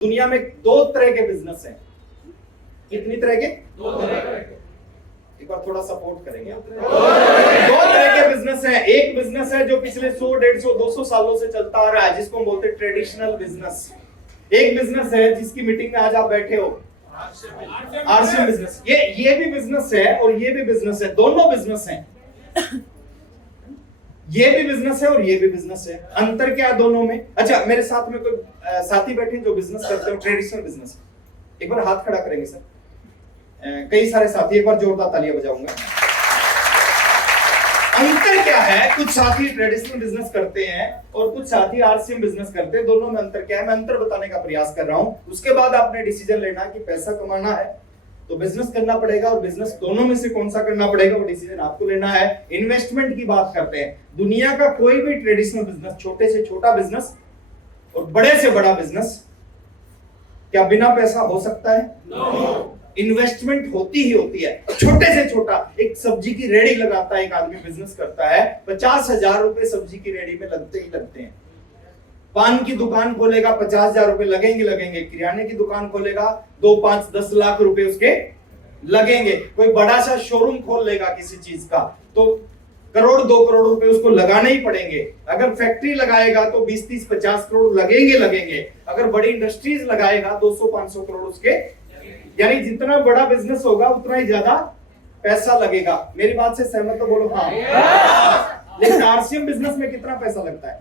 दुनिया में दो तरह के बिजनेस हैं। कितनी तरह के? दो तरह के। एक बार थोड़ा सपोर्ट करेंगे। दो तरह के बिजनेस हैं। एक बिजनेस है जो पिछले 100, 150, 200 सालों से चलता आ रहा है, जिसको हम बोलते हैं ट्रेडिशनल बिजनेस। एक बिजनेस है जिसकी मीटिंग में आज आप बैठे हो, आरसीएम बिजनेस। ये भी बिजनेस है और ये भी बिजनेस है, दोनों बिजनेस हैं। ये भी बिजनेस है और ये भी बिजनेस है। अंतर क्या है दोनों में? अच्छा, मेरे साथ में कोई साथी बैठे जो बिजनेस करते हो, ट्रेडिशनल बिजनेस, एक बार हाथ खड़ा करेंगे सर। कई सारे साथी, एक बार जोरदार तालियां बजाऊंगा। अंतर क्या है? कुछ साथी ट्रेडिशनल बिजनेस करते हैं और कुछ साथी आरसीएम बिजनेस करते हैं। दोनों में अंतर क्या है, मैं अंतर बताने का प्रयास कर रहा हूं। उसके बाद आपने डिसीजन लेना कि पैसा कमाना है तो बिजनेस करना पड़ेगा, और बिजनेस दोनों में से कौन सा करना पड़ेगा वो डिसीजन आपको लेना है। इन्वेस्टमेंट की बात करते हैं। दुनिया का कोई भी ट्रेडिशनल बिजनेस, छोटे से छोटा बिजनेस और बड़े से बड़ा बिजनेस, क्या बिना पैसा हो सकता है? no. इन्वेस्टमेंट होती ही होती है। छोटे से छोटा, एक सब्जी की रेडी लगाता है एक आदमी, बिजनेस करता है, 50,000 रुपए सब्जी की रेडी में लगते ही लगते हैं। पान की दुकान खोलेगा, 50,000 रुपए लगेंगे। किराने की दुकान खोलेगा, 2, 5, 10 लाख रुपए उसके लगेंगे। कोई बड़ा सा शोरूम खोल लेगा किसी चीज का तो करोड़, 2 करोड़ रुपए उसको लगाने ही पड़ेंगे। अगर फैक्ट्री लगाएगा तो 20, 30, 50 करोड़ लगेंगे। अगर बड़ी इंडस्ट्रीज लगाएगा 200, 500 करोड़ उसके, यानी जितना बड़ा बिजनेस होगा उतना ही ज्यादा पैसा लगेगा। मेरी बात से सहमत तो बोलो हाँ। लेकिन आरसीएम बिजनेस में कितना पैसा लगता है?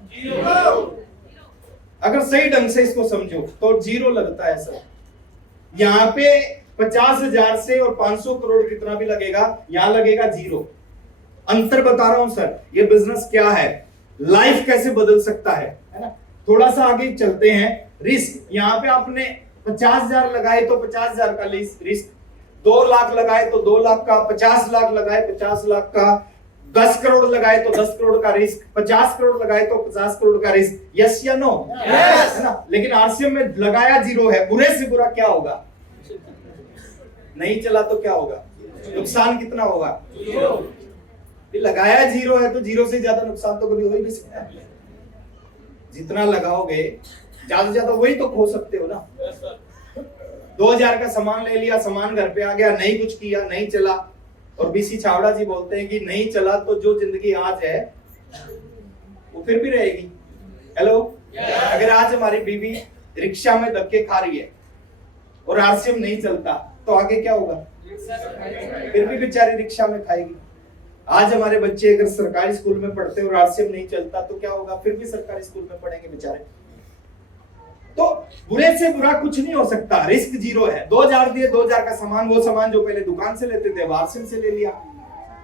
अगर सही ढंग से इसको समझो तो 0 लगता है सर। यहाँ पे 50,000 से और 500 करोड़ कितना भी लगेगा, यहां लगेगा 0। अंतर बता रहा हूं सर। ये बिजनेस क्या है, लाइफ कैसे बदल सकता है ना? थोड़ा सा आगे चलते हैं। रिस्क, यहाँ पे आपने 50,000 लगाए तो 50,000 का रिस्क, 2 लाख लगाए तो 2 लाख का, 50 लाख लगाए 50 लाख का, 10 करोड़ लगाए तो 10 करोड़ का रिस्क, 50 करोड़ लगाए तो 50 करोड़ का रिस्क। यस या नो? यस, है ना? लेकिन आरसीएम में लगाया 0 है। बुरे से बुरा क्या होगा? नहीं चला तो क्या होगा? नुकसान कितना होगा? लगाया 0 है तो 0 से ज्यादा नुकसान तो कभी हो ही नहीं सकता। जितना लगाओगे ज्यादा से ज्यादा वही तो खो सकते हो ना। 2000 का सामान ले लिया, सामान घर पे आ गया, नहीं कुछ किया, नहीं चला, और बीसी छावड़ा जी बोलते हैं कि नहीं चला तो जो जिंदगी आज है वो फिर भी रहेगी। हेलो, अगर आज हमारी बीवी रिक्शा में धक्के खा रही है और आरसीएम नहीं चलता तो आगे क्या होगा? फिर भी बेचारी रिक्शा में खाएगी। आज हमारे बच्चे अगर सरकारी स्कूल में पढ़ते और आरसीएम नहीं चलता तो क्या होगा? फिर भी सरकारी स्कूल में पढ़ेंगे बेचारे। तो बुरे से बुरा कुछ नहीं हो सकता। रिस्क 0 है। 2000 दिए, 2000 का सामान, वो सामान जो पहले दुकान से लेते थे आरसीएम से ले लिया।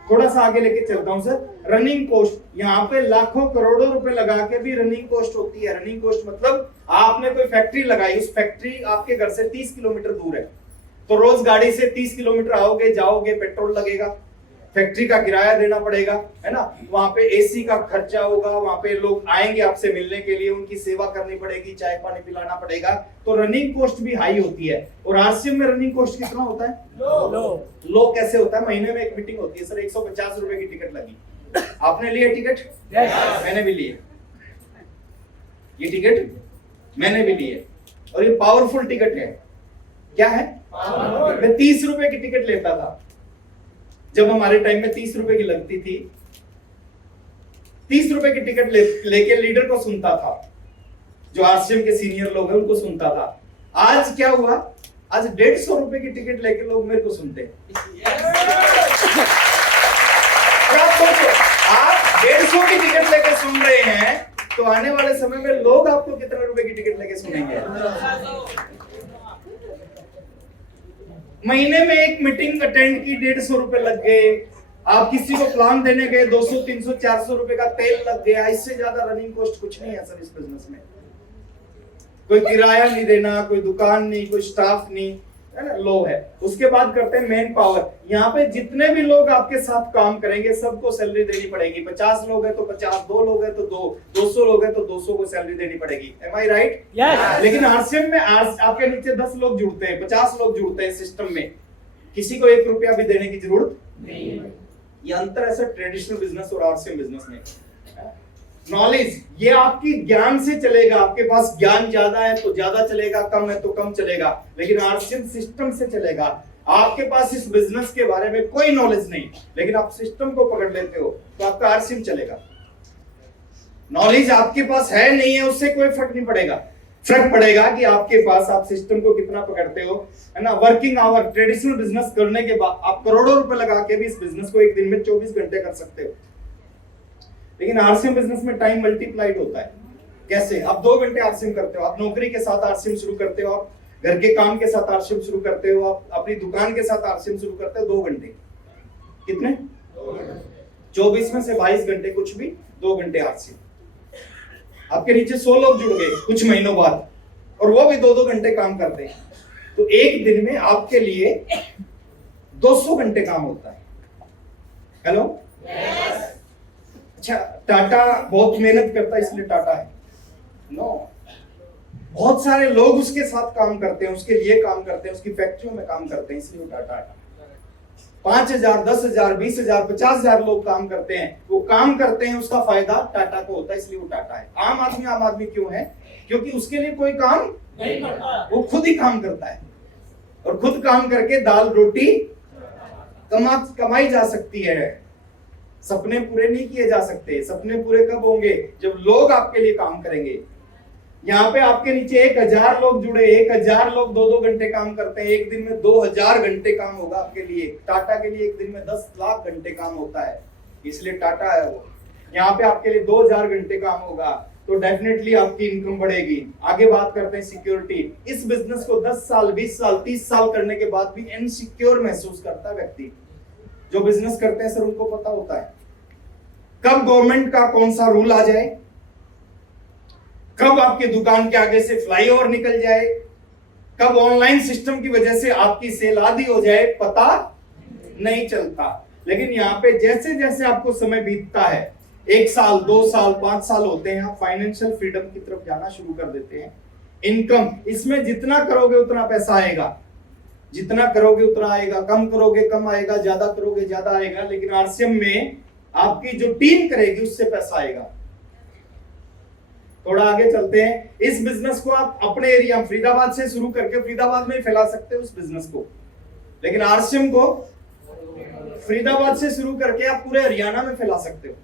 थोड़ा सा आगे लेके चलता हूं सर। रनिंग कॉस्ट, यहाँ पे लाखों करोड़ों रुपए लगा के भी रनिंग कॉस्ट होती है। रनिंग कॉस्ट मतलब आपने कोई फैक्ट्री लगाई, उस फैक्ट्री आपके घर से 30 किलोमीटर दूर है, तो रोज गाड़ी से 30 किलोमीटर आओगे जाओगे, पेट्रोल लगेगा, फैक्ट्री का किराया देना पड़ेगा, है ना? वहां पे एसी का खर्चा होगा, वहां पे लोग आएंगे आपसे मिलने के लिए, उनकी सेवा करनी पड़ेगी, चाय पानी पिलाना पड़ेगा, तो रनिंग कॉस्ट भी हाई होती है। और आरसीएम में रनिंग कॉस्ट कितना होता है? लो कैसे होता है? महीने में एक मीटिंग होती है सर, 150 रुपए की टिकट लगी। आपने लिए टिकट? मैंने भी लिए। ये टिकट मैंने भी लिए, और ये पावरफुल टिकट है। क्या है? मैं 30 रुपए की टिकट लेता था जब हमारे टाइम में 30 रुपए की लगती थी। 30 रुपए की टिकट लेके लीडर को सुनता था, जो आरसीएम के सीनियर लोग हैं उनको सुनता था। आज क्या हुआ? आज 150 रुपए की टिकट लेके लोग मेरे को सुनते हैं। आप सोचो, आप 150 की टिकट लेके सुन रहे हैं तो आने वाले समय में लोग आपको कितने रुपए की टिकट लेके सुनेंगे? महीने में एक मीटिंग अटेंड की 150 रुपए लग गए। आप किसी को प्लान देने गए, 200, 300, 400 रुपए का तेल लग गया। इससे ज्यादा रनिंग कॉस्ट कुछ नहीं है सर इस बिजनेस में। कोई किराया नहीं देना, कोई दुकान नहीं, कोई स्टाफ नहीं, है ना? लो है। उसके बाद करते हैं मैन पावर। यहाँ पे जितने भी लोग आपके साथ काम करेंगे सबको सैलरी देनी पड़ेगी। 50 लोग हैं तो 50, 2 लोग हैं तो 2, 200 लोग हैं तो 200 को सैलरी देनी पड़ेगी। एम आई राइट? लेकिन आरसीएम में आपके नीचे 10 लोग जुड़ते हैं, 50 लोग जुड़ते हैं सिस्टम में, किसी को 1 रुपया भी देने की जरूरत नहीं है। ये अंतर है सर ट्रेडिशनल बिजनेस और आरसीएम बिजनेस में। नॉलेज ये आपकी ज्ञान से चलेगा, आपके पास ज्ञान ज्यादा है तो ज्यादा चलेगा, कम है तो कम चलेगा, लेकिन आरसीएम सिस्टम से चलेगा। आपके पास इस बिजनेस के बारे में कोई नॉलेज नहीं, लेकिन आप सिस्टम को पकड़ लेते हो तो आपका आरसीएम चलेगा। नॉलेज आपके पास है नहीं है उससे कोई फर्क नहीं पड़ेगा, फर्क पड़ेगा कि आपके पास आप सिस्टम को कितना पकड़ते हो, है ना। वर्किंग आवर ट्रेडिशनल बिजनेस करने के बाद आप करोड़ों रुपए लगा के भी इस बिजनेस को एक दिन में 24 घंटे कर सकते हो, लेकिन आरसीएम बिजनेस में टाइम मल्टीप्लाइड होता है। कैसे? आप 2 घंटे आरसीएम करते हो, आप नौकरी के साथ आरसीएम शुरू करते हो, आप घर के काम के साथ आरसीएम शुरू करते हो, आप अपनी दुकान के साथ आरसीएम शुरू करते हो। 2 घंटे कितने? 24 में से 22 घंटे कुछ भी, 2 घंटे आरसीएम। आपके नीचे 100 लोग जुड़ गए कुछ महीनों बाद, और वो भी 2-2 घंटे काम करते हैं, तो एक दिन में आपके लिए 200 घंटे काम होता है। हेलो? अच्छा, टाटा बहुत मेहनत करता है इसलिए टाटा है? नो, बहुत सारे लोग उसके साथ काम करते हैं, उसके लिए काम करते हैं, उसकी फैक्ट्रियों में काम करते हैं, इसलिए वो टाटा है। 5,000, 10,000, 20,000, 50,000 लोग काम करते हैं, वो काम करते हैं, उसका फायदा टाटा को होता है, इसलिए वो टाटा है। आम आदमी क्यों है? क्योंकि उसके लिए कोई काम नहीं करता, वो खुद ही काम करता है, और खुद काम करके दाल रोटी कमाई जा सकती है। सपने पूरे नहीं किए जा सकते। सपने पूरे कब होंगे? जब लोग आपके लिए काम करेंगे। यहाँ पे आपके नीचे 1,000 लोग जुड़े, 1,000 लोग 2-2 घंटे काम करते हैं, एक दिन में 2,000 घंटे काम होगा आपके लिए। टाटा के लिए एक दिन में 10 लाख घंटे काम होता है, इसलिए टाटा है वो। यहाँ पे आपके लिए 2,000 घंटे काम होगा, तो डेफिनेटली आपकी इनकम बढ़ेगी। आगे बात करते हैं सिक्योरिटी। इस बिजनेस को 10 साल, 20 साल, 30 साल करने के बाद भी इनसिक्योर महसूस करता है व्यक्ति। जो बिजनेस करते हैं सर, उनको पता होता है कब गवर्नमेंट का कौन सा रूल आ जाए, कब आपकी दुकान के आगे से फ्लाईओवर निकल जाए, कब ऑनलाइन सिस्टम की वजह से आपकी सेल आधी हो जाए, पता नहीं चलता। लेकिन यहाँ पे जैसे जैसे आपको समय बीतता है, 1 साल, 2 साल, 5 साल होते हैं, आप फाइनेंशियल फ्रीडम की तरफ जाना शुरू कर देते हैं। इनकम, इसमें जितना करोगे उतना पैसा आएगा, जितना करोगे उतना आएगा, कम करोगे कम आएगा, ज्यादा करोगे ज्यादा आएगा। लेकिन आरसीएम में आपकी जो टीम करेगी उससे पैसा आएगा। थोड़ा आगे चलते हैं। इस बिजनेस को आप अपने एरिया फरीदाबाद से शुरू करके फरीदाबाद में फैला सकते हो इस बिजनेस को, लेकिन आरसीएम को फरीदाबाद से शुरू करके आप पूरे हरियाणा में फैला सकते हो,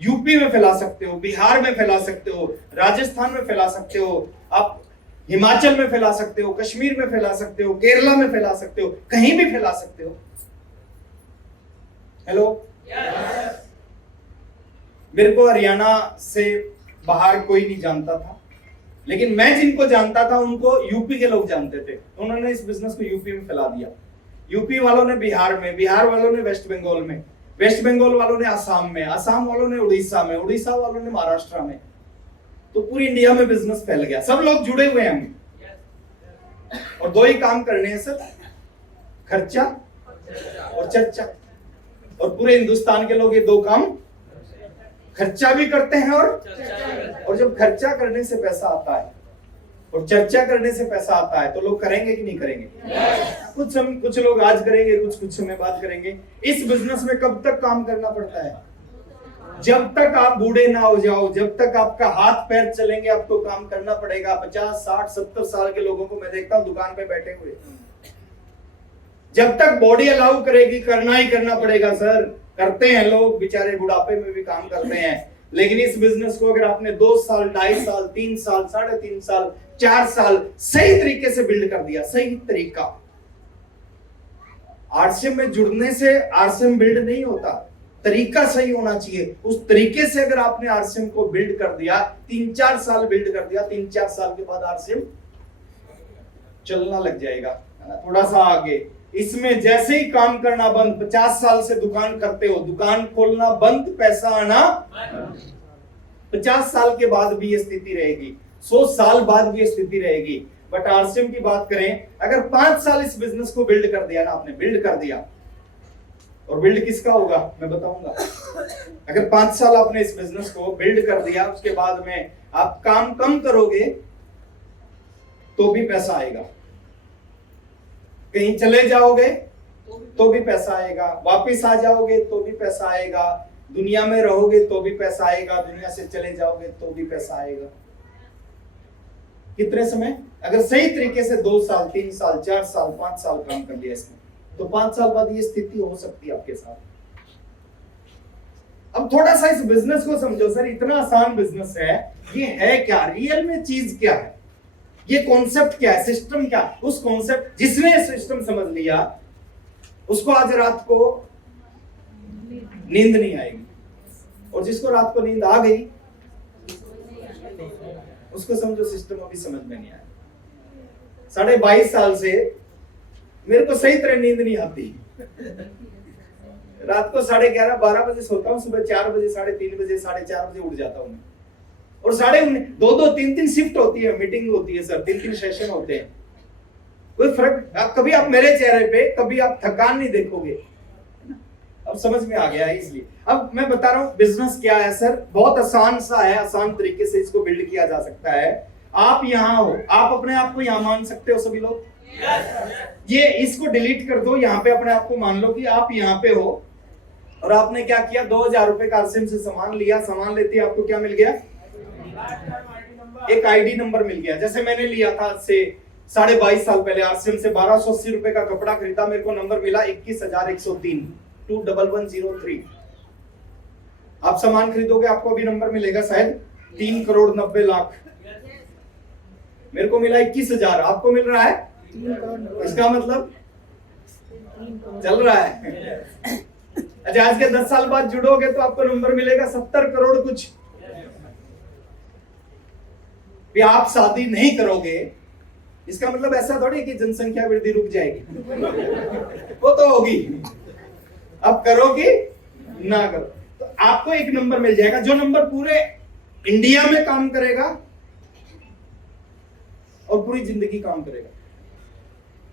यूपी में फैला सकते हो, बिहार में फैला सकते हो, राजस्थान में फैला सकते हो, आप हिमाचल में फैला सकते हो, कश्मीर में फैला सकते हो, केरला में फैला सकते हो, कहीं भी फैला सकते हो। हेलो? मेरे को हरियाणा से बाहर कोई नहीं जानता था, लेकिन मैं जिनको जानता था उनको यूपी के लोग जानते थे। उन्होंने इस बिजनेस को यूपी में फैला दिया। यूपी वालों ने बिहार में, बिहार वालों ने वेस्ट बंगाल में, वेस्ट बंगाल वालों ने आसाम में, आसाम वालों ने उड़ीसा में, उड़ीसा वालों ने महाराष्ट्र में, तो पूरी इंडिया में बिजनेस फैल गया। सब लोग जुड़े हुए हैं, और 2 ही काम करने हैं सर, खर्चा और चर्चा। और पूरे हिंदुस्तान के लोग ये 2 काम, खर्चा भी करते हैं और जब खर्चा करने से पैसा आता है और चर्चा करने से पैसा आता है तो लोग करेंगे कि नहीं करेंगे? कुछ लोग आज करेंगे, कुछ समय बाद करेंगे। इस बिजनेस में कब तक काम करना पड़ता है? जब तक आप बूढ़े ना हो जाओ, जब तक आपका हाथ पैर चलेंगे आपको काम करना पड़ेगा। 50, 60, 70 साल के लोगों को मैं देखता हूँ दुकान पे बैठे हुए, जब तक बॉडी अलाउ करेगी करना ही करना पड़ेगा सर। करते हैं लोग, बेचारे बुढ़ापे में भी काम करते हैं, लेकिन इस बिजनेस को अगर आपने 2 साल, 2.5 साल, 3 साल, 3.5 साल, 4 साल सही तरीके से बिल्ड कर दिया, सही तरीका। आरसीएम में जुड़ने से आरसीएम बिल्ड नहीं होता, तरीका सही होना चाहिए। उस तरीके से अगर आपने आरसीएम को बिल्ड कर दिया, 3-4 साल बिल्ड कर दिया, 3-4 साल के बाद आरसीएम चलना लग जाएगा। थोड़ा सा आगे, इसमें जैसे ही काम करना बंद, 50 साल से दुकान करते हो, दुकान खोलना बंद, पैसा आना 50 साल के बाद भी ये स्थिति रहेगी, 100 साल बाद भी ये स्थिति रहेगी। बट आरसीएम की बात करें, अगर 5 साल इस बिजनेस को बिल्ड कर दिया ना आपने, बिल्ड कर दिया, और बिल्ड किसका होगा मैं बताऊंगा। अगर 5 साल आपने इस बिजनेस को बिल्ड कर दिया, उसके बाद में आप काम कम करोगे तो भी पैसा आएगा, कहीं चले जाओगे तो भी पैसा आएगा, वापस आ जाओगे तो भी पैसा आएगा, दुनिया में रहोगे तो भी पैसा आएगा, दुनिया से चले जाओगे तो भी पैसा आएगा। कितने समय, अगर सही तरीके से 2 साल 3 साल 4 साल 5 साल काम कर लिया इसमें, तो 5 साल बाद ये स्थिति हो सकती है आपके साथ। अब थोड़ा सा इस बिजनेस को समझो सर, इतना आसान बिजनेस है, ये है क्या, रियल में चीज क्या है, ये कॉन्सेप्ट क्या है, सिस्टम क्या है। उस कॉन्सेप्ट, जिसने सिस्टम समझ लिया उसको आज रात को नींद नहीं आएगी, और जिसको रात को नींद आ गई उसको समझो सिस्टम अभी समझ में नहीं आया। 22.5 साल से मेरे को सही तरह नींद नहीं आती। रात को 11:30 12 बजे सोता हूँ, सुबह 4 बजे 3:30 बजे 4:30 बजे उठ जाता हूँ। और 2:30 3 शिफ्ट होती है, मीटिंग होती है सर, 3 सेशन होते हैं। कोई फर्क, कभी आप मेरे चेहरे पे कभी आप थकान नहीं देखोगे। अब समझ में आ गया है। इसलिए अब मैं बता रहा हूं बिजनेस क्या है सर, बहुत आसान सा है, आसान तरीके से इसको बिल्ड किया जा सकता है। आप यहां हो, आप अपने आप को यहां मान सकते हो सभी लोग। ये इसको डिलीट कर दो, यहां पे अपने आप को मान लो कि आप यहां पे हो, और आपने क्या किया, 2000 रुपए का आरसीएम से सामान लिया। सामान लेते आपको क्या मिल गया, एक आईडी नंबर मिल गया। जैसे मैंने लिया था आज से 22.5 साल पहले आरसीएम से 1280 रुपए का कपड़ा खरीदा, मेरे को नंबर मिला 21,103 21103। आप सामान खरीदोगे आपको अभी नंबर मिलेगा शायद 3,90,00,000। मेरे को मिला 21,000, आपको मिल रहा है, इसका मतलब चल रहा है। अच्छा, आज के 10 साल बाद जुड़ोगे तो आपको नंबर मिलेगा 70 करोड़ कुछ। भी आप शादी नहीं करोगे इसका मतलब ऐसा थोड़ी कि जनसंख्या वृद्धि रुक जाएगी, वो तो होगी। अब करोगे ना करो तो आपको एक नंबर मिल जाएगा, जो नंबर पूरे इंडिया में काम करेगा और पूरी जिंदगी काम करेगा।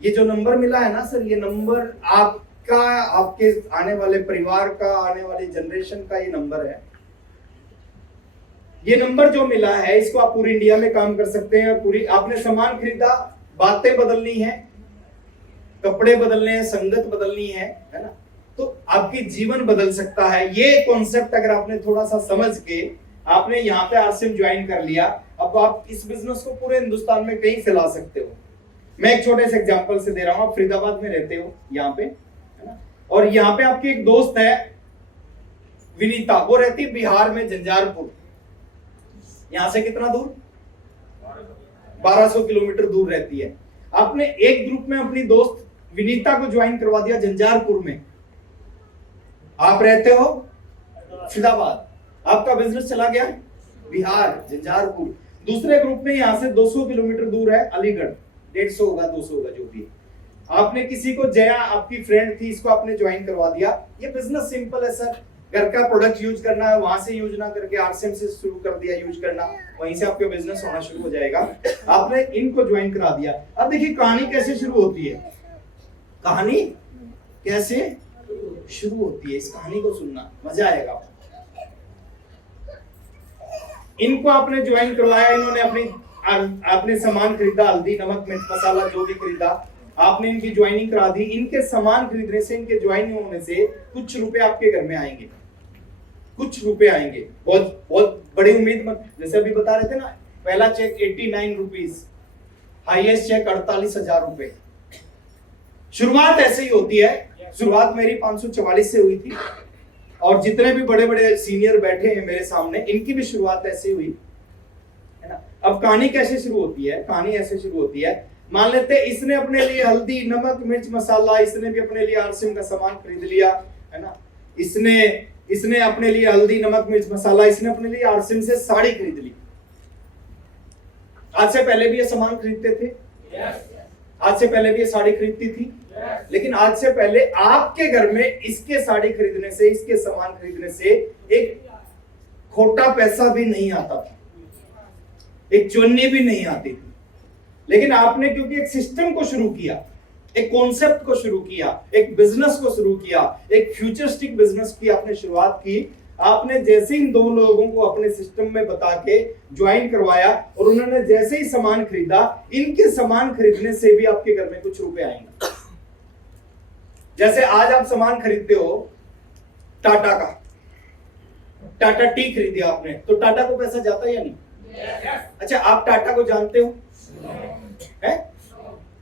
ये जो नंबर मिला है ना सर, ये नंबर आपका, आपके आने वाले परिवार का, आने वाली जनरेशन का ये नंबर है। ये नंबर जो मिला है इसको आप पूरी इंडिया में काम कर सकते हैं। पूरी आपने सामान खरीदा, बातें बदलनी है, कपड़े बदलने हैं, संगत बदलनी है ना, तो आपकी जीवन बदल सकता है। ये कॉन्सेप्ट अगर आपने थोड़ा सा समझ के आपने यहाँ पे आरसीएम ज्वाइन कर लिया, अब आप इस बिजनेस को पूरे हिंदुस्तान में कहीं फैला सकते हो। मैं एक छोटे से एग्जांपल से दे रहा हूं, आप फरीदाबाद में रहते हो यहाँ पे, है ना, और यहाँ पे आपकी एक दोस्त है विनीता, वो रहती है बिहार में झंझारपुर। यहां से कितना दूर, 1200 किलोमीटर दूर रहती है। आपने एक ग्रुप में अपनी दोस्त विनीता को ज्वाइन करवा दिया झंझारपुर में, आप रहते हो फरीदाबाद, आपका बिजनेस चला गया बिहार झंझारपुर। दूसरे ग्रुप में यहां से 200 किलोमीटर दूर है अलीगढ़, 150 होगा 200 होगा जो भी। आपने किसी को, जया आपकी फ्रेंड थी, इसको आपने ज्वाइन करवा दिया। ये बिजनेस सिंपल है सर, घर का प्रोडक्ट यूज करना है, वहां से यूज ना करके आरसीएम से शुरू कर दिया यूज करना, वहीं से आपका बिजनेस होना शुरू हो जाएगा। आपने इनको ज्वाइन करा दिया। अब देखिए कहानी कैसे शुरू होती है, कहानी कैसे शुरू होती है, इस कहानी को सुनना मजा आएगा। इनको आपने ज्वाइन करवाया, इन्होंने आपने सामान खरीदा, हल्दी नमक मिर्च मसाला जो भी खरीदा, आपने इनकी ज्वाइनिंग करा दी। इनके सामान खरीदने से, इनके ज्वाइन होने से कुछ रुपए आपके घर में आएंगे, कुछ रुपए आएंगे। बहुत बहुत बड़ी उम्मीद मत, जैसे अभी बता रहे थे ना, पहला चेक 89 रुपीज, हाईएस्ट चेक 48,000 रुपए। शुरुआत ऐसे ही होती है। शुरुआत मेरी 544 से हुई थी, और जितने भी बड़े बड़े सीनियर बैठे हैं मेरे सामने, इनकी भी शुरुआत ऐसे हुई है ना। अब कहानी कैसे शुरू होती है, कहानी ऐसे शुरू होती है। मान लेते इसने अपने लिए हल्दी नमक मिर्च मसाला, इसने भी अपने लिए आरसीएम का सामान खरीद लिया है ना। इसने अपने लिए हल्दी नमक मिर्च मसाला, इसने अपने लिए आरसीएम से साड़ी खरीद ली। आज से पहले भी ये सामान खरीदते थे, आज से पहले भी ये साड़ी खरीदती थी, लेकिन आज से पहले आपके घर में इसके साड़ी खरीदने से, इसके सामान खरीदने से एक खोटा पैसा भी नहीं आता था, एक चुन्नी भी नहीं आती थी। लेकिन आपने क्योंकि एक सिस्टम को शुरू किया, एक कॉन्सेप्ट को शुरू किया, एक बिजनेस को शुरू किया, एक फ्यूचरिस्टिक बिजनेस की आपने शुरुआत की। आपने जैसे इन 2 लोगों को अपने सिस्टम में बता के ज्वाइन करवाया, और उन्होंने जैसे ही सामान खरीदा, इनके सामान खरीदने से भी आपके घर में कुछ रुपए आएंगे। जैसे आज आप सामान खरीदते हो टाटा का, टाटा टी खरीदी आपने, तो टाटा को पैसा जाता है या नहीं? अच्छा, आप टाटा को जानते हो? है?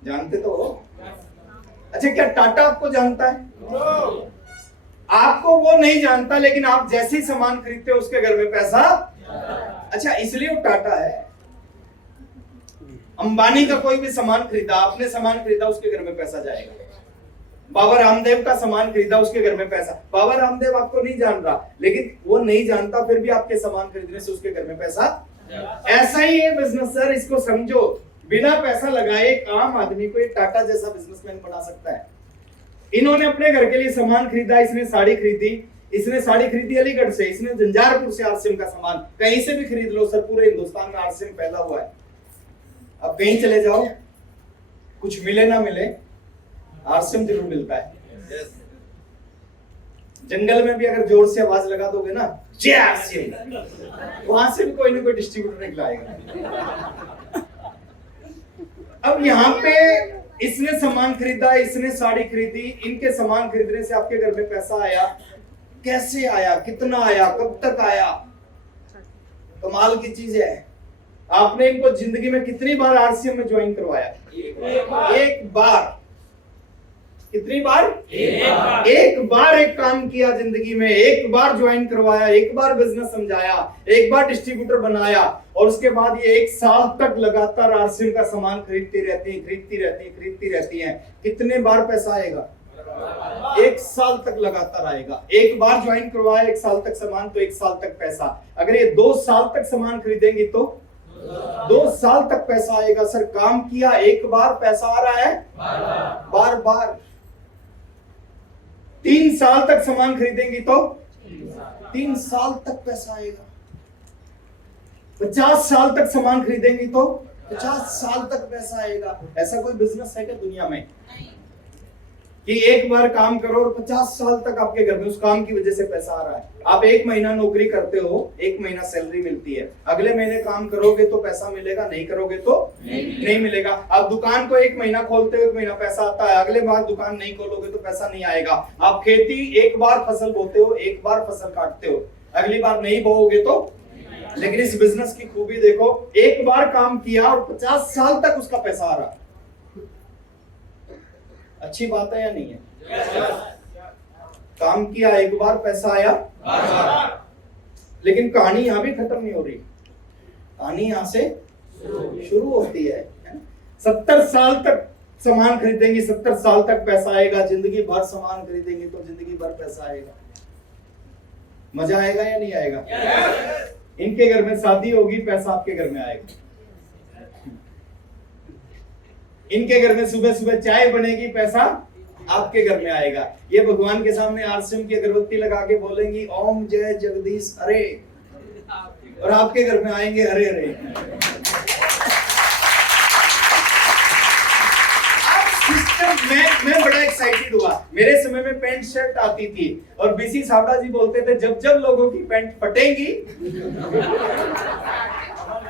जानते तो हो। अच्छा, क्या टाटा आपको जानता है? आपको वो नहीं जानता, लेकिन आप जैसे ही सामान खरीदते हो उसके घर में पैसा। अच्छा, इसलिए वो टाटा है। अंबानी का कोई भी सामान खरीदा, आपने सामान खरीदा, उसके घर में पैसा जाएगा। बाबा रामदेव का सामान खरीदा, उसके घर में पैसा। बाबा रामदेव आपको नहीं जान रहा, लेकिन वो नहीं जानता, फिर भी आपके सामान खरीदने से उसके घर में पैसा। ऐसा ही है बिजनेस सर, इसको समझो। बिना पैसा लगाए एक आम आदमी को एक टाटा जैसा बिजनेसमैन बना सकता है। इन्होंने अपने घर के लिए सामान खरीदा, इसने साड़ी खरीदी, इसने साड़ी खरीदी अलीगढ़ से, इसने झंझारपुर से आरसीएम का सामान, कहीं से भी खरीद लो सर, पूरे हिंदुस्तान में आरसीएम फैला हुआ है। अब कहीं चले जाओ, कुछ मिले ना मिले, आरसीएम जरूर मिलता है। जंगल में भी अगर जोर से आवाज लगा दोगे ना, जय आरसीएम, वहां से भी कोई ना कोई डिस्ट्रीब्यूटर निकल आएगा। अब यहाँ पे इसने सामान खरीदा, इसने साड़ी खरीदी, इनके सामान खरीदने से आपके घर में पैसा आया। कैसे आया, कितना आया, कब तक आया? कमाल की चीज है। आपने इनको जिंदगी में कितनी बार आरसीएम में ज्वाइन करवाया? एक बार। कितनी बार? एक बार एक काम किया जिंदगी में, एक बार ज्वाइन करवाया, एक बार बिजनेस समझाया, एक बार डिस्ट्रीब्यूटर बनाया, और उसके बाद ये 1 साल तक लगातार आरसीएम का सामान खरीदती रहती हैं। कितने बार पैसा आएगा? 1 साल तक लगातार आएगा। एक बार ज्वाइन करवाया, 1 साल तक सामान, तो 1 साल तक पैसा। अगर ये 2 साल तक सामान खरीदेंगी तो 2 साल तक पैसा आएगा। सर, काम किया एक बार, पैसा आ रहा है बार बार। 3 साल तक सामान खरीदेंगी तो 3 साल तक पैसा आएगा। 50 साल तक सामान खरीदेंगी तो 50 साल तक पैसा आएगा। ऐसा कोई बिजनेस है क्या दुनिया में कि एक बार काम करो और 50 साल तक आपके घर में उस काम की वजह से पैसा आ रहा है? आप 1 महीना नौकरी करते हो, 1 महीना सैलरी मिलती है, अगले महीने काम करोगे तो पैसा मिलेगा, नहीं करोगे तो नहीं मिलेगा। आप दुकान को 1 महीना खोलते हो, 1 महीना पैसा आता है, अगले बार दुकान नहीं खोलोगे तो पैसा नहीं आएगा। आप खेती 1 बार फसल बोते हो, 1 बार फसल काटते हो, अगली बार नहीं बोओगे तो। लेकिन इस बिजनेस की खूबी देखो, एक बार काम किया और 50 साल तक उसका पैसा आ रहा। अच्छी बात है या नहीं है? काम किया एक बार, पैसा आया बार। लेकिन कहानी यहां भी खत्म नहीं हो रही, कहानी यहां से शुरू होती है। 70 साल तक सामान खरीदेंगे, 70 साल तक पैसा आएगा। जिंदगी भर सामान खरीदेंगे तो जिंदगी भर पैसा आएगा। मजा आएगा या नहीं आएगा? इनके घर में शादी होगी, पैसा आपके घर में आएगा। इनके घर में सुबह सुबह चाय बनेगी, पैसा आपके घर में आएगा। ये भगवान के सामने आरसीएम की अगरबत्ती लगा के बोलेंगी ओम जय जगदीश हरे, और आपके घर में आएंगे हरे हरे। मैं बड़ा एक्साइटेड हुआ। मेरे समय में पैंट शर्ट आती थी और बीसी सावड़ा जी बोलते थे जब जब लोगों की पैंट फटेगी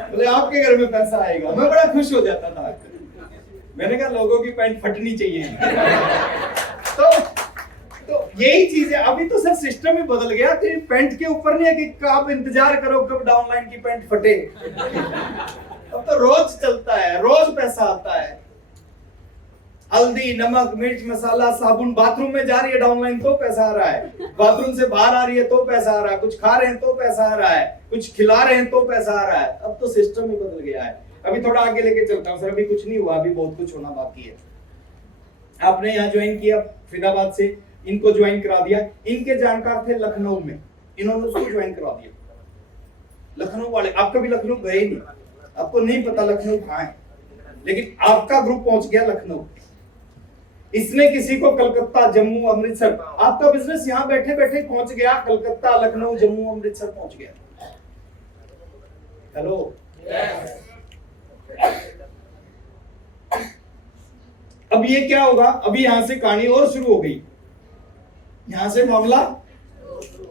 बोले आपके घर में पैसा आएगा। मैं बड़ा खुश हो जाता था। मैंने कहा लोगों की पैंट फटनी चाहिए। तो यही चीज है। अभी तो सर सिस्टम ही बदल गया कि पैंट के ऊपर नहीं है कि आप इंतजार करो कब डाउनलाइन की पैंट फटे। अब तो रोज चलता है, रोज पैसा आता है। हल्दी, नमक, मिर्च, मसाला, साबुन, बाथरूम में जा रही है डाउनलाइन तो पैसा आ रहा है, बाथरूम से बाहर आ रही है तो पैसा आ रहा है, कुछ खा रहे हैं तो पैसा आ रहा है, कुछ खिला रहे हैं तो पैसा आ रहा है। अब तो सिस्टम ही बदल गया है। अभी थोड़ा आगे लेके चलता हूँ सर, अभी कुछ नहीं हुआ, अभी बहुत कुछ होना बाकी है। आपने यहाँ ज्वाइन किया फरीदाबाद से, इनको ज्वाइन करा दिया। इनके जानकार थे लखनऊ में, इन्होंने उसको ज्वाइन करा दिया। लखनऊ वाले, आप कभी लखनऊ गए नहीं, आपको नहीं पता लखनऊ कहाँ है, लेकिन आपका ग्रुप पहुंच गया लखनऊ। इसने किसी को कलकत्ता, जम्मू, अमृतसर, आपका बिजनेस यहाँ बैठे बैठे पहुंच गया कलकत्ता, लखनऊ, जम्मू, अमृतसर पहुंच गया। हेलो अब ये क्या होगा? अभी यहां से कहानी और शुरू हो गई, यहां से मामला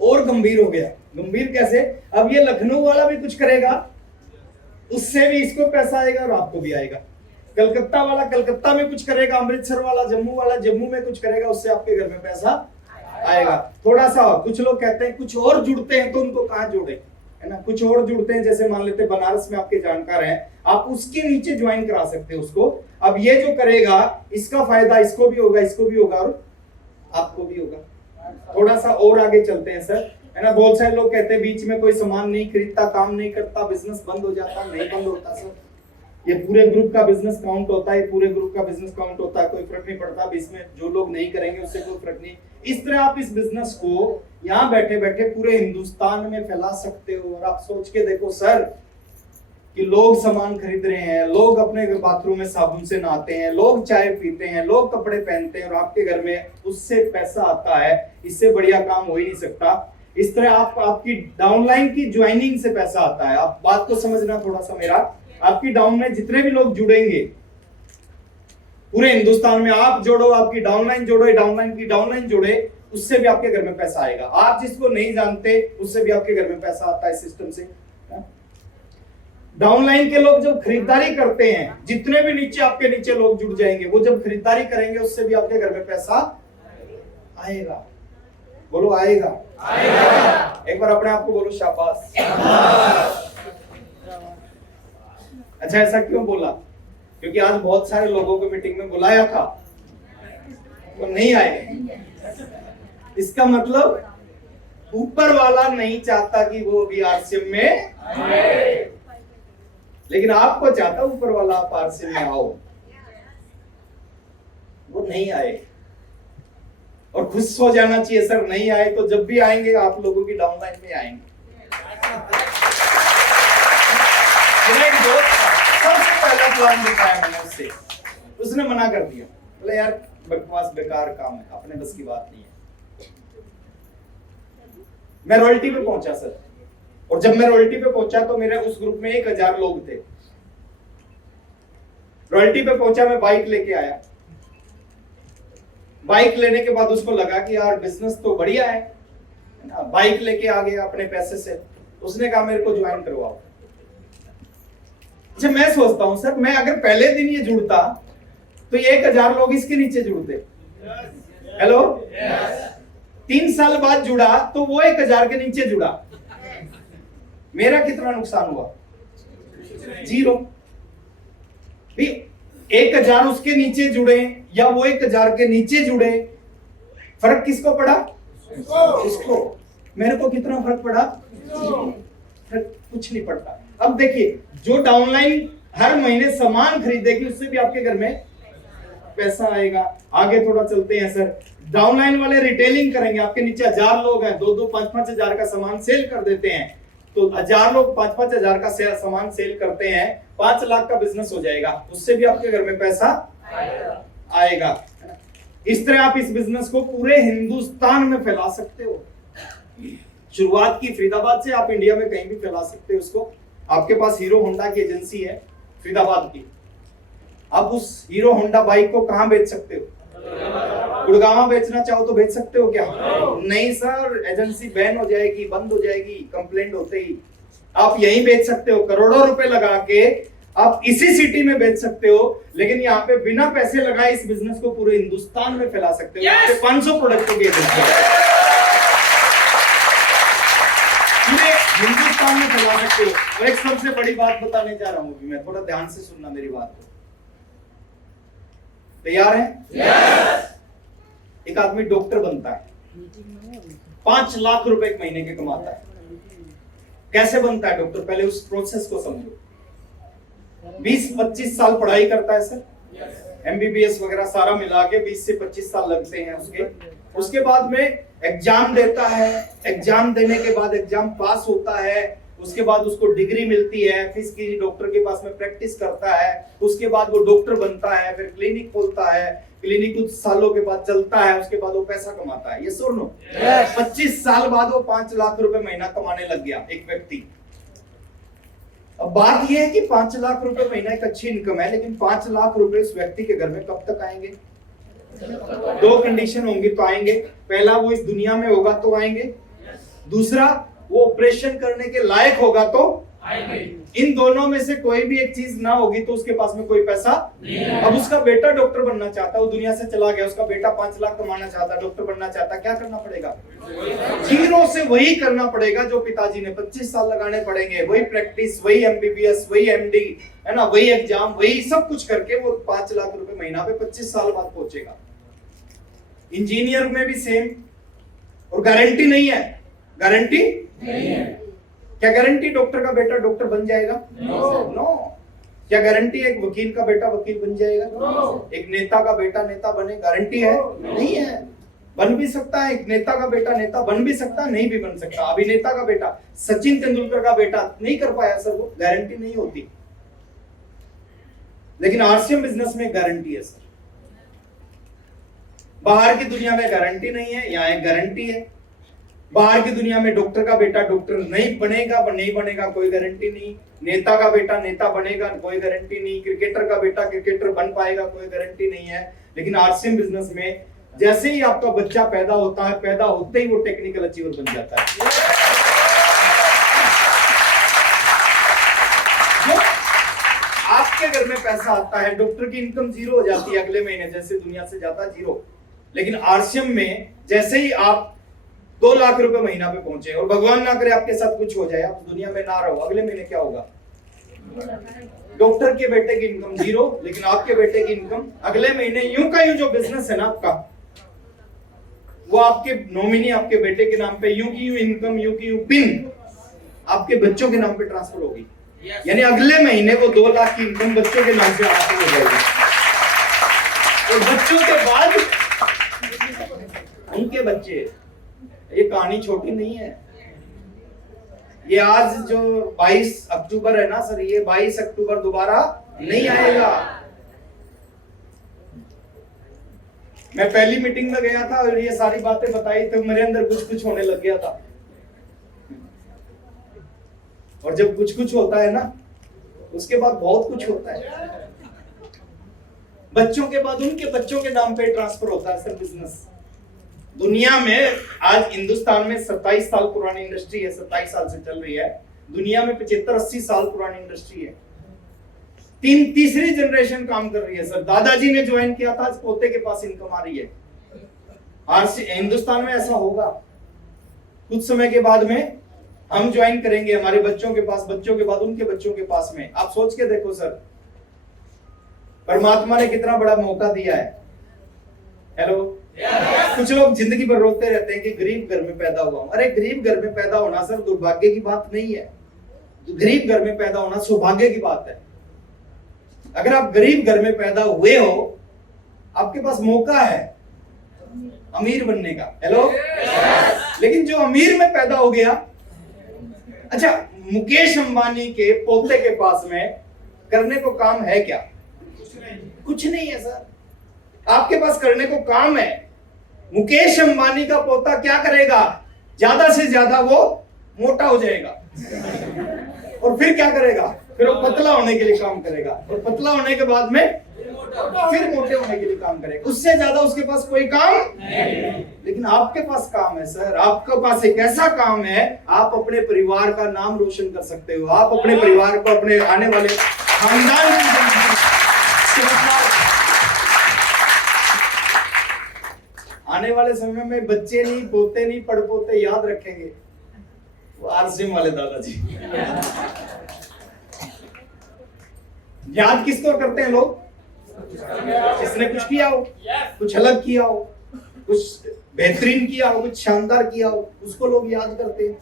और गंभीर हो गया। गंभीर कैसे? अब ये लखनऊ वाला भी कुछ करेगा, उससे भी इसको पैसा आएगा और आपको भी आएगा। कलकत्ता वाला कलकत्ता में कुछ करेगा, अमृतसर वाला, जम्मू वाला जम्मू में कुछ करेगा, उससे आपके घर में पैसा आएगा। थोड़ा सा कुछ लोग कहते हैं कुछ और जुड़ते हैं, तो उनको कहाँ जोड़े, है ना। कुछ और जुड़ते हैं, जैसे मान लेते हैं बनारस में आपके जानकार हैं, आप उसके नीचे ज्वाइन करा सकते हैं उसको। अब ये जो करेगा इसका फायदा इसको भी होगा, इसको भी होगा और आपको भी होगा। थोड़ा सा और आगे चलते हैं सर, है ना। बहुत सारे लोग कहते हैं बीच में कोई सामान नहीं खरीदता, काम नहीं करता, बिजनेस बंद हो जाता। नहीं बंद होता सर, ये पूरे ग्रुप का बिजनेस काउंट होता है, पूरे ग्रुप का बिजनेस काउंट होता है, कोई फर्क नहीं पड़ता। इसमें जो लोग नहीं करेंगे उससे कोई फर्क नहीं। इस तरह आप इस बिजनेस को यहाँ बैठे बैठे पूरे हिंदुस्तान में फैला सकते हो। और आप सोच के देखो सर कि लोग सामान खरीद रहे हैं, लोग अपने बाथरूम में साबुन से नहाते हैं, लोग चाय पीते हैं, लोग कपड़े पहनते हैं, और आपके घर में उससे पैसा आता है। इससे बढ़िया काम हो ही नहीं सकता। इस तरह आपकी डाउनलाइन की ज्वाइनिंग से पैसा आता है। आप बात को समझना थोड़ा सा मेरा, आपकी डाउन में जितने भी लोग जुड़ेंगे पूरे हिंदुस्तान में, आप जोड़ो, आपकी डाउनलाइन जोड़ो, डाउनलाइन की डाउनलाइन जोड़े, उससे भी आपके घर में पैसा आएगा। आप जिसको नहीं जानते उससे भी आपके घर में पैसा आता है सिस्टम से। डाउनलाइन के लोग जब खरीदारी करते हैं, जितने भी नीचे आपके नीचे लोग जुड़ जाएंगे, वो जब खरीदारी करेंगे उससे भी आपके घर में पैसा आएगा। बोलो आएगा, आएगा। एक बार अपने आप को बोलो शाबाश। अच्छा, ऐसा क्यों बोला? क्योंकि आज बहुत सारे लोगों को मीटिंग में बुलाया था, वो नहीं आए। इसका मतलब ऊपर वाला नहीं चाहता कि वो भी आरसीएम में आए, लेकिन आपको चाहता ऊपर वाला आप आरसीएम में आओ। वो नहीं आए और खुश हो जाना चाहिए सर, नहीं आए तो जब भी आएंगे आप लोगों की डाउनलाइन में आएंगे। सबसे पहला प्लान दिखाया मैंने उससे, उसने मना कर दिया, बोले यार बकवास बेकार काम है, अपने बस की बात नहीं है। मैं रॉयल्टी पे पहुंचा सर, और जब मैं रॉयल्टी पे पहुंचा तो मेरे उस ग्रुप में 1000 लोग थे। रॉयल्टी पे पहुंचा, मैं बाइक लेके आया। बाइक लेने के बाद उसको लगा कि यार बिजनेस तो बढ़िया है ना, बाइक लेके आ गया अपने पैसे से। उसने कहा मेरे को ज्वाइन करवाओ। अच्छा, मैं सोचता हूं सर, मैं अगर पहले दिन ये जुड़ता तो ये 1000 लोग इसके नीचे जुड़ते। हेलो, 3 साल बाद जुड़ा तो वो 1000 के नीचे जुड़ा। मेरा कितना नुकसान हुआ? 0। 1000 उसके नीचे जुड़े या वो 1000 के नीचे जुड़े, फर्क किसको पड़ा? इसको। मेरे को कितना फर्क पड़ा? कुछ नहीं पड़ता। अब देखिए, जो डाउनलाइन हर महीने सामान खरीदेगी उससे भी आपके घर में पैसा आएगा। आगे थोड़ा चलते हैं सर। डाउनलाइन वाले रिटेलिंग करेंगे, आपके नीचे 1000 लोग हैं, 2-2, 5-5 हजार का सामान सेल कर देते हैं। तो 1000 लोग 5-5 हजार का सामान सेल करते हैं, 5 लाख का बिजनेस हो जाएगा। उससे भी आपके घर में पैसा आएगा। इस तरह आप इस बिजनेस को पूरे हिंदुस्तान में फैला सकते हो। शुरुआत की फरीदाबाद से, आप इंडिया में कहीं भी फैला सकते हो उसको। आपके पास हीरो होंडा की एजेंसी है फरीदाबाद की, आप उस हीरो होंडा बाइक को कहां बेच सकते हो? गुड़गांव बेचना चाहो तो बेच सकते हो क्या? नहीं सर, एजेंसी बैन हो जाएगी, बंद हो जाएगी कंप्लेंट होते ही। आप यहीं बेच सकते हो, करोड़ों रुपए लगा के आप इसी सिटी में बेच सकते हो। लेकिन यहाँ पे बिना पैसे लगाए इस बिजनेस को पूरे हिंदुस्तान में फैला सकते हो। यहाँ पे 500 प्रोडक्टों की एजेंसी है, पूरे हिंदुस्तान में फैला सकते हो। और एक सबसे बड़ी बात बताने जा रहा हूँ, मैं थोड़ा ध्यान से सुनना मेरी बात को। तैयार है? एक आदमी डॉक्टर बनता है, 5 लाख रुपए एक महीने के कमाता है। कैसे बनता है डॉक्टर? पहले उस प्रोसेस को समझो। 20-25 साल पढ़ाई करता है सर, एमबीबीएस वगैरह सारा मिला के 20 से 25 साल लगते हैं उसके बाद में एग्जाम देता है। एग्जाम देने के बाद एग्जाम पास होता है, उसके बाद उसको डिग्री मिलती है, फिर किसी डॉक्टर के पास में प्रैक्टिस करता है। उसके बाद वो डॉक्टर बनता है, फिर क्लिनिक खोलता है, क्लिनिक कुछ सालों के बाद चलता है, उसके बाद वो पैसा कमाता है। ये सुन लो, 25 साल बाद वो 5 लाख रुपए महीना कमाने लग गया एक व्यक्ति। अब बात यह है कि 5 लाख रुपए महीना एक अच्छी इनकम है, लेकिन 5 लाख रुपए उस व्यक्ति के घर में कब तक आएंगे? 2 कंडीशन होंगी तो आएंगे। पहला, वो इस दुनिया में होगा तो आएंगे। दूसरा, वो ऑपरेशन करने के लायक होगा तो इन दोनों में से कोई भी एक चीज ना होगी तो उसके पास में कोई पैसा नहीं। अब उसका बेटा डॉक्टर बनना चाहता है, वो दुनिया से चला गया, उसका बेटा 5 लाख कमाना चाहता है, डॉक्टर बनना चाहता है, क्या करना पड़ेगा? जीरो से वही करना पड़ेगा जो पिताजी ने 25 साल लगाने पड़ेंगे, वही प्रैक्टिस, वही एमबीबीएस, वही एमडी, है ना, वही एग्जाम, वही सब कुछ करके वो 5 लाख रुपए महीना पे 25 साल बाद पहुंचेगा। इंजीनियर में भी सेम, और गारंटी नहीं है, गारंटी नहीं है। क्या गारंटी डॉक्टर का बेटा डॉक्टर बन जाएगा? नो। क्या गारंटी एक वकील का बेटा वकील बन जाएगा? एक नेता का बेटा नेता बने, गारंटी है? नहीं है। बन भी सकता है, एक नेता का बेटा नेता बन भी सकता है, नहीं भी बन सकता। अभिनेता का बेटा, सचिन तेंदुलकर का बेटा नहीं कर पाया सर, वो गारंटी नहीं होती। लेकिन आरसीएम बिजनेस में गारंटी है सर। बाहर की दुनिया में गारंटी नहीं है, यहाँ एक गारंटी है। बाहर की दुनिया में डॉक्टर का बेटा डॉक्टर नहीं बनेगा कोई गारंटी नहीं। नेता का बेटा नेता बनेगा, कोई गारंटी नहीं। क्रिकेटर का बेटा क्रिकेटर बन पाएगा, कोई गारंटी नहीं है। लेकिन आरसीएम बिजनेस में जैसे ही आपका बच्चा पैदा होता है, पैदा होते ही वो टेक्निकल अचीवर बन जाता है। आपके घर में पैसा आता है, डॉक्टर की इनकम जीरो हो जाती है अगले महीने, जैसे दुनिया से जाता है जीरो। लेकिन आरसीएम में जैसे ही आप 2 लाख रुपए महीना पे पहुंचे, और भगवान ना करे आपके साथ कुछ हो जाए, आप दुनिया में ना रहो, अगले महीने क्या होगा? डॉक्टर के बेटे की इनकम जीरो, लेकिन आपके बेटे की इनकम अगले महीने यूं का यूं जो बिजनेस है ना आपका, वो आपके नॉमिनी आपके बेटे के नाम पे यूं की यूं इनकम, यूं की यूं पिन आपके बच्चों के नाम पे ट्रांसफर होगी। यानी अगले महीने को 2 लाख की इनकम बच्चों के नाम से ट्रांसफर हो जाएगी। और बच्चों के बाद उनके बच्चे, ये कहानी छोटी नहीं है। ये आज जो 22 अक्टूबर है ना सर, ये 22 अक्टूबर दोबारा नहीं आएगा। मैं पहली मीटिंग में गया था और ये सारी बातें बताई तो मेरे अंदर कुछ कुछ होने लग गया था। और जब कुछ कुछ होता है ना, उसके बाद बहुत कुछ होता है। बच्चों के बाद उनके बच्चों के नाम पे ट्रांसफर होता है सर बिजनेस। दुनिया में आज हिंदुस्तान में 27 साल पुरानी इंडस्ट्री है, 27 साल से चल रही है। दुनिया में 75-80 साल पुरानी इंडस्ट्री है। तीसरी जनरेशन काम कर रही है सर। दादाजी ने ज्वाइन किया था, आज पोते के पास इनकम आ रही है। हिंदुस्तान में ऐसा होगा। कुछ समय के बाद में हम ज्वाइन करेंगे, हमारे बच्चों के पास, बच्चों के बाद उनके बच्चों के पास में। आप सोच के देखो सर, परमात्मा ने कितना बड़ा मौका दिया है। हेलो, कुछ लोग जिंदगी भर रोते रहते हैं कि गरीब घर में पैदा हुआ हूं। अरे गरीब घर में पैदा होना सर दुर्भाग्य की बात नहीं है, गरीब घर में पैदा होना सौभाग्य की बात है। अगर आप गरीब घर में पैदा हुए हो, आपके पास मौका है अमीर बनने का। हेलो, लेकिन जो अमीर में पैदा हो गया, अच्छा मुकेश अंबानी के पोते के पास में करने को काम है क्या? कुछ नहीं है सर। आपके पास करने को काम है। मुकेश अंबानी का पोता क्या करेगा? ज्यादा से ज्यादा वो मोटा हो जाएगा। और फिर क्या करेगा? फिर वो पतला होने के लिए काम करेगा, और पतला होने के बाद में फिर मोटे होने के लिए काम करेगा। उससे ज्यादा उसके पास कोई काम नहीं। लेकिन आपके पास काम है सर। आपके पास एक ऐसा काम है, आप अपने परिवार का नाम रोशन कर सकते हो। आप अपने परिवार को, अपने आने वाले खानदान आने वाले समय में बच्चे नहीं, पोते नहीं, पड़पोते याद रखेंगे वो आरसीएम वाले दादाजी। याद किसको करते हैं लोग? जिसने कुछ किया हो, कुछ अलग किया हो, कुछ बेहतरीन किया हो, कुछ शानदार किया हो, उसको लोग याद करते हैं।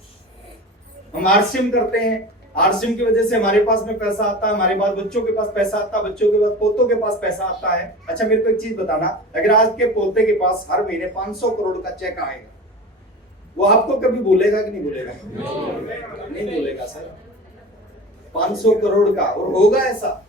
हम आरसीएम करते हैं। आरसीएम की वजह से हमारे पास में पैसा आता है, हमारे बाद बच्चों के पास पैसा आता है, बच्चों के बाद पोतों के पास पैसा आता है। अच्छा मेरे को एक चीज बताना, अगर आज के पोते के पास हर महीने 500 करोड़ का चेक आएगा, वो आपको कभी भूलेगा कि नहीं भूलेगा? नहीं भूलेगा सर। 500 करोड़ का, और होगा ऐसा।